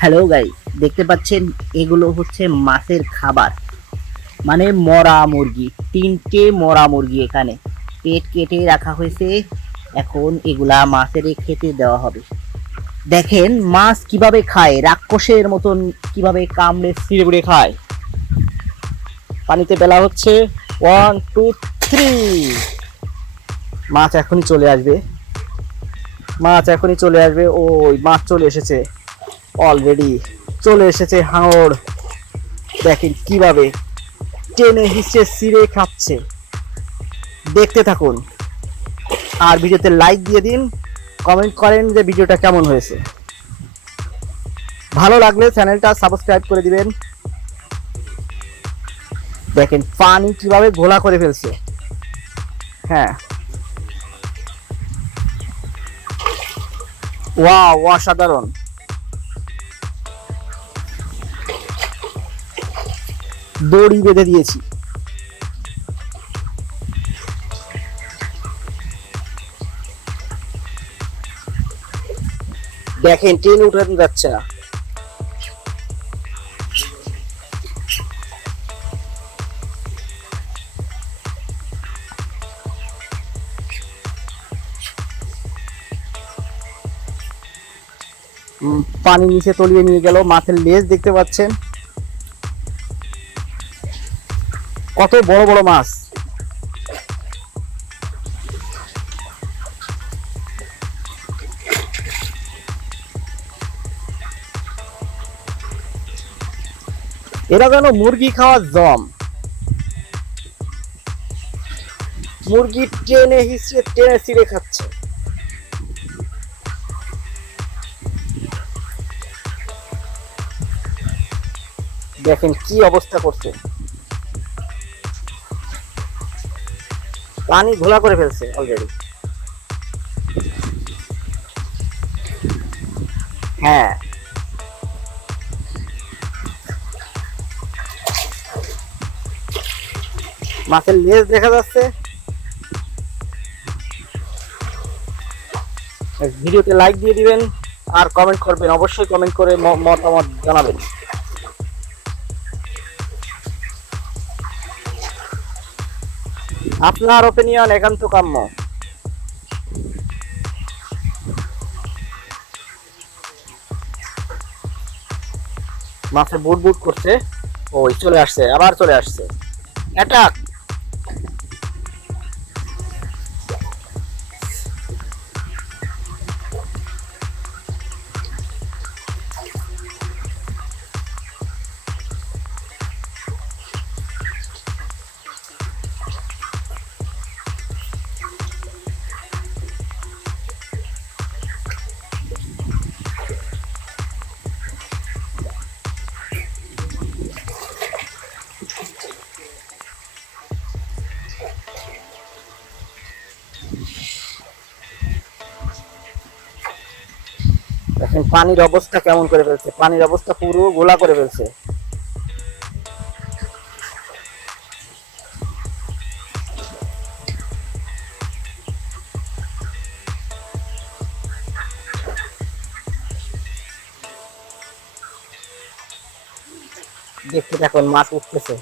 Hello guys, দেখতে পাচ্ছেন এগুলো হচ্ছে মাছের খাবার, মানে মরা মুরগি। তিনটে মরা মুরগি এখানে পেট কেটে রাখা হয়েছে। এখন এগুলা মাছের খেতে দেওয়া হবে। দেখেন মাছ কিভাবে খায়, রাক্ষসের মতন কিভাবে কামড়ে ছিঁড়ে খায়। পানিতে বেলা হচ্ছে, 1 2 3। মাছ এখনই চলে আসবে, মাছ এখনই চলে আসবে। ওই মাছ চলে এসেছে, অলরেডি চলে এসেছে হাঙর। দেখেন কিভাবে টেনে হিসে ছিঁড়ে খাচ্ছে। দেখতে থাকুন আর ভিডিওতে লাইক দিয়ে দিন, কমেন্ট করেন যে ভিডিওটা কেমন হয়েছে। ভালো লাগলে চ্যানেলটা সাবস্ক্রাইব করে দিবেন। দেখেন পানি কিভাবে ঘোলা করে ফেলছে। হ্যাঁ, ওয়াও, অসাধারণ। দড়ি বেঁধে দিয়েছি। দেখেন টেনে উঠানো যাচ্ছে না। পানি নিচে তলিয়ে নিয়ে গেল। মাছের লেজ দেখতে পাচ্ছেন, কত বড় বড় মাছ। এরা যেন মুরগি খাওয়ার জম। মুরগি টেনে হিসেবে টেনে ছিঁড়ে খাচ্ছে। দেখেন কি অবস্থা করছে, পানি ঘোলা করে ফেলছে অলরেডি। হ্যাঁ, মাছের লেজ দেখা যাচ্ছে। ভিডিওতে লাইক দিয়ে দিবেন আর কমেন্ট করবেন, অবশ্যই কমেন্ট করে মতামত জানাবেন। আপনার ওপিনিয়ন একান্ত কাম্য। মাছে বুট বুট করছে। ওই চলে আসছে, আবার চলে আসছে। অ্যাটাক। দেখেন পানির অবস্থা কেমন করে ফেলছে, পানির অবস্থা পুরো গোলা করে ফেলছে। দেখতে দেখুন মাছ উঠতেছে।